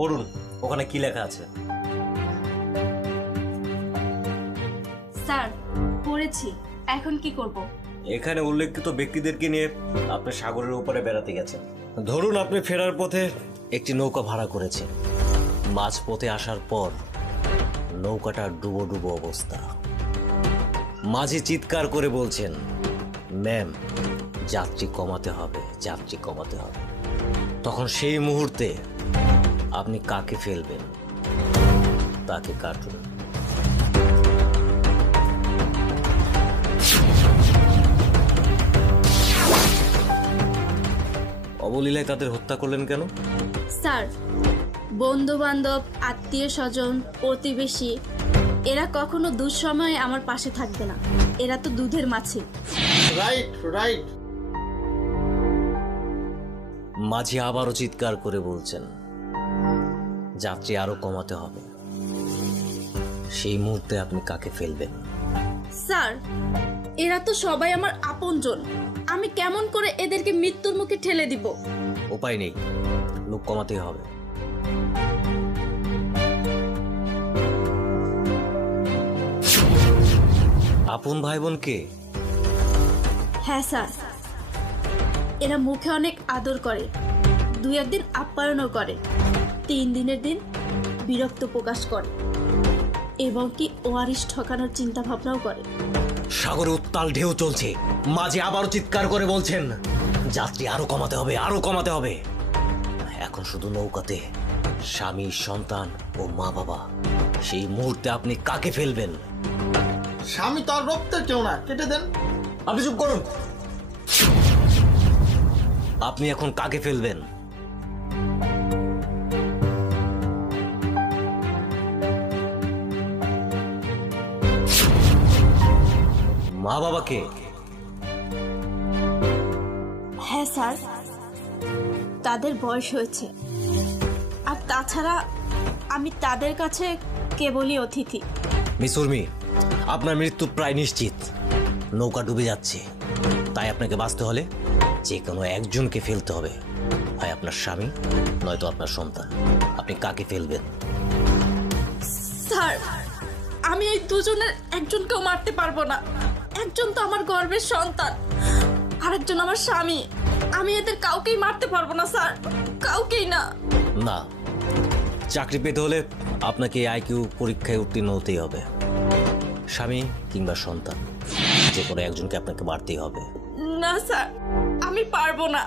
পড়ুন, ওখানে কি লেখা আছে? স্যার পড়েছি, এখন কি করব? এখানে উল্লেখিত ব্যক্তিদেরকে নিয়ে আপনি সাগরের উপরে বেড়াতে গেছেন। ধরুন আপনি ফেরার পথে একটি নৌকা ভাড়া করেছেন। মাঝপথে আসার পর নৌকাটা ডুবো ডুবো অবস্থা। মাঝি চিৎকার করে বলছেন, ম্যাম যাত্রী কমাতে হবে, যাত্রী কমাতে হবে। তখন সেই মুহূর্তে আপনি কাকে ফেলবেন? তাকে কাটুন। অবলীলায় তাদের হত্যা করলেন কেন? স্যার, বন্ধু বান্ধব, আত্মীয় স্বজন, প্রতিবেশী এরা কখনো দুঃসময়ে আমার পাশে থাকবে না। এরা তো দুধের মাছি। Right right. মাঝি আবারও চিৎকার করে বলছেন, যাত্রী আরো কমাতে হবে। সেই মুহূর্তে আপনি কাকে ফেলবেন? স্যার, এরা তো সবাই আমার আপনজন। আমি কেমন করে এদেরকে মৃত্যুর মুখে ঠেলে দিব? উপায় নেই, লোক কমাতেই হবে। আপন ভাই বোন কে? হ্যাঁ স্যার, এরা মুখে অনেক আদর করে, দুই একদিন আপ্যায়নও করে, 3 দিনের দিন বিরক্ত প্রকাশ করে এবং কি ওয়ারিশ ঠকানোর চিন্তা ভাবনাও করে। সাগরে উত্তাল ঢেউ চলছে। মাঝি আবারও চিৎকার করে বলছেন, যাত্রী আরো কমাতে হবে, আরো কমাতে হবে। এখন শুধু নৌকাতে স্বামী, সন্তান ও মা বাবা। সেই মুহূর্তে আপনি কাকে ফেলবেন? স্বামী তো আর রক্তের কেউ না, কেটে দেন। আপনি চুপ করুন। আপনি এখন কাকে ফেলবেন? মা বাবাকে? হ্যাঁ স্যার, তাদের বয়স হয়েছে, আর তাছাড়া আমি তাদের কাছে কেবলই অতিথি। মিস উর্মি, আপনার মৃত্যু প্রায় নিশ্চিত। নৌকা ডুবে যাচ্ছে, তাই আপনাকে বাঁচতে হলে যে কোনো একজনকে ফেলতে হবে। হয় আপনার স্বামী, নয়তো আপনার সন্তান। আপনি কাকে ফেলবেন? স্যার, আমি এই দুজনের একজনকেও মারতে পারবো না। একজন তো আমার গর্ভের সন্তান, আরেকজন আমার স্বামী। আমি এদের কাউকেই মারতে পারবো না স্যার, কাউকেই না। না, চাকরি পেতে হলে আপনাকে আইকিউ পরীক্ষায় উত্তীর্ণ হতেই হবে। স্বামী কিংবা সন্তান, যে কোনো একজনকে আপনাকে মারতেই হবে। না স্যার, আমি পারবো না।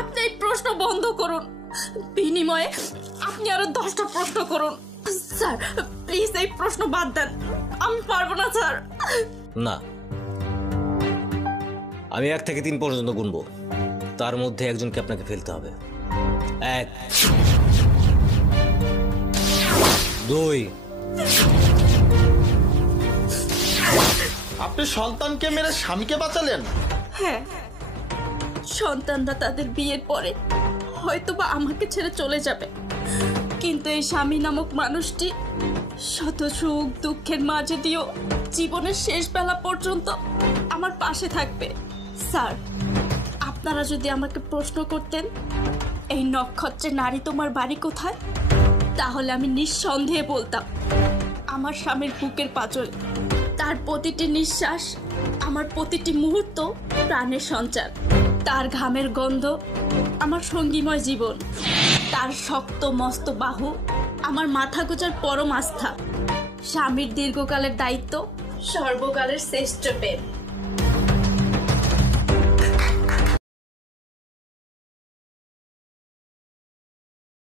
আপনি এই প্রশ্ন বন্ধ করুন, বিনিময়ে আপনি আরো 10টা প্রশ্ন করুন। স্যার প্লিজ এই প্রশ্ন বাদ দেন, আমি পারবো না স্যার। না, আমি 1 থেকে 3 পর্যন্ত গুনবো, তার মধ্যে একজনকে আপনাকে ফেলতে হবে। 1, 2। আপনি সন্তানকে মেরে স্বামীকে বাঁচালেন? হ্যাঁ, সন্তানরা তাদের বিয়ের পরে হয়তোবা আমাকে ছেড়ে চলে যাবে, কিন্তু এই স্বামী নামক মানুষটি শত সুখ দুঃখের মাঝে দিয়েও জীবনের শেষ বেলা পর্যন্ত আমার পাশে থাকবে। স্যার, আপনারা যদি আমাকে প্রশ্ন করতেন এই নক্ষত্রের নারী তোমার বাড়ি কোথায়, তাহলে আমি নিঃসন্দেহে বলতাম আমার স্বামীর বুকের পাঁজরে। তার প্রতিটি নিঃশ্বাস, আমার প্রতিটি মুহূর্ত প্রাণের সঞ্চার। তার ঘামের গন্ধ আমার সঙ্গীময় জীবন। তার শক্ত মস্ত বাহু আমার মাথা গোজার পরম আস্থা। স্বামীর দীর্ঘকালের দায়িত্ব, সর্বকালের শ্রেষ্ঠ প্রেম।